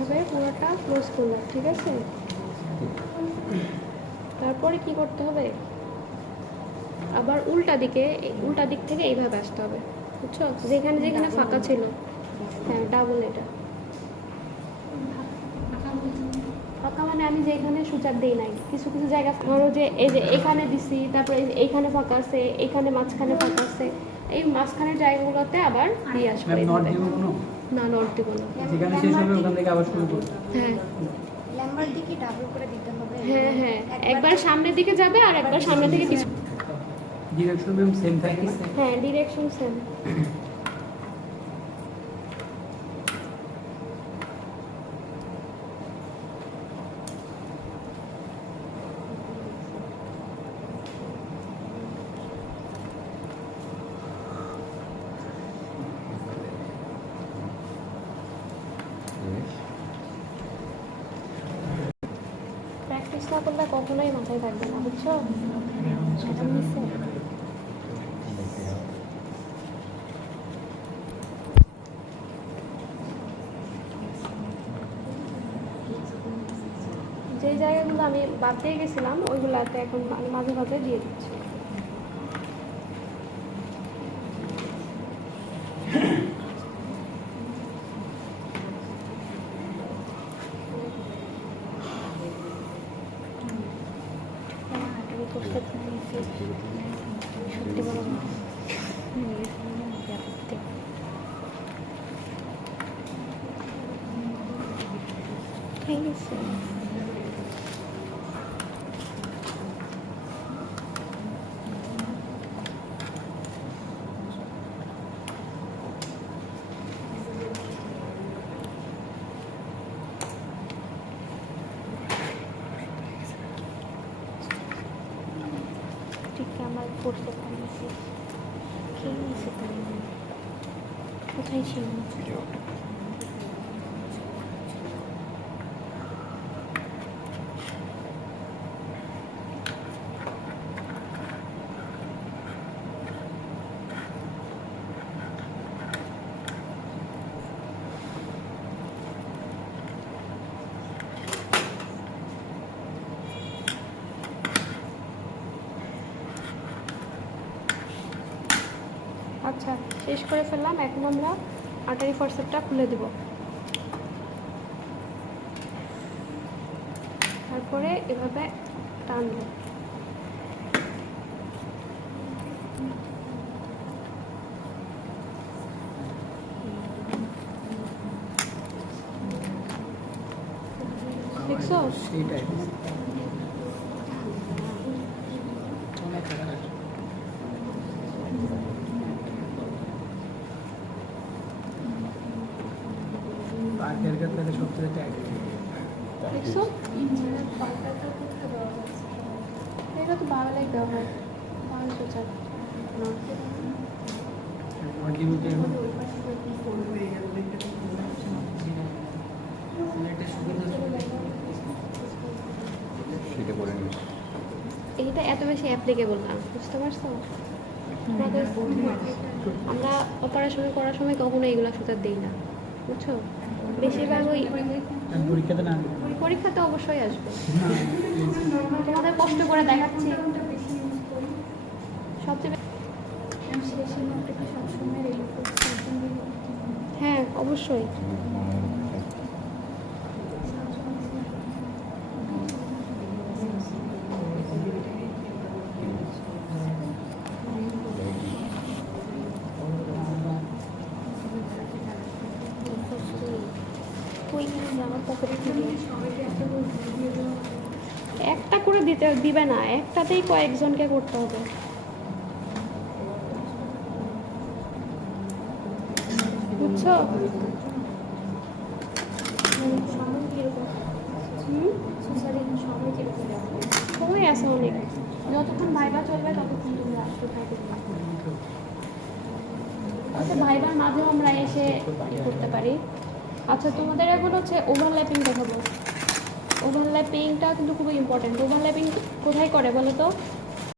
এভাবে পুরোটা ক্লোজ করলাম, ঠিক আছে? তারপরে কি করতে হবে, আবার উল্টা দিক থেকে এইভাবে আসতে হবে, বুঝছো? যেখানে যেখানে ফাঁকা ছিল, হ্যাঁ ডাবল এটা ফাঁকা, মানে আমি যেখানে সূচার দিই নাই, কিছু কিছু জায়গা ধরো যে এই যে এখানে দিছি, তারপরে এইখানে ফাঁকা আছে, এইখানে মাঝখানে ফাঁকা আছে, এই মাঝখানের জায়গাগুলোতে আবার দিয়ে আসবে। না নট দিব না, যেখানে শেষ হবে ওখান থেকে আবার শুরু করব। হ্যাঁ ল্যাম্বার দিকে ডাবল করে দিতে হবে। হ্যাঁ হ্যাঁ, একবার সামনের দিকে যাবে আর একবার সামনে থেকে পিছনে। ডিরেকশন সেম থাকে? হ্যাঁ ডিরেকশন সেম। প্র্যাকটিস না করলে কখনোই মাথায় থাকবে না, বুঝছো? যেই জায়গাগুলো আমি বাদ দিয়ে গেছিলাম ওইগুলাতে এখন মাঝে মাঝে দিয়ে দিচ্ছি। সত্যি বলো না, ঠিক আছে। আমার পড়তে পারছি, খেয়ে নিয়েছে তাই কোথায় ছিল? আচ্ছা শেষ করে ফেললাম, এখন আমরা আটারি ফরসেপটা খুলে দেব, তারপরে এভাবে টানবো। দেখছো? সেইটাই দেখছো? এটা তো বাংলায় দেওয়া হয়, বাংলা সোচার এইটা এত বেশি অ্যাপ্লিকেবল না, বুঝতে পারছো? আমরা অপারেশন করার সময় কখনো এগুলো সুতার দিই না, বুঝছো? বেশিরভাগ ওই পরীক্ষাতে অবশ্যই আসবে, তোমাদের কষ্ট করে দেখাচ্ছি সবচেয়ে। হ্যাঁ অবশ্যই, একটা করে দিবে না, একটাতেই কয়েকজনকে করতে হবে, বুঝছো? সময় আছে অনেক, যতক্ষণ ভাইবা চলবে ততক্ষণ তোমরা আসতে থাকবে। আচ্ছা ভাইবার মাঝেও আমরা এসে করতে পারি। আচ্ছা তোমাদের এখন হচ্ছে ওভারল্যাপিং দেখাবো। ওভারল্যাপিংটা কিন্তু খুবই ইম্পর্টেন্ট। ওভারল্যাপিং কোথায় করে বলো তো?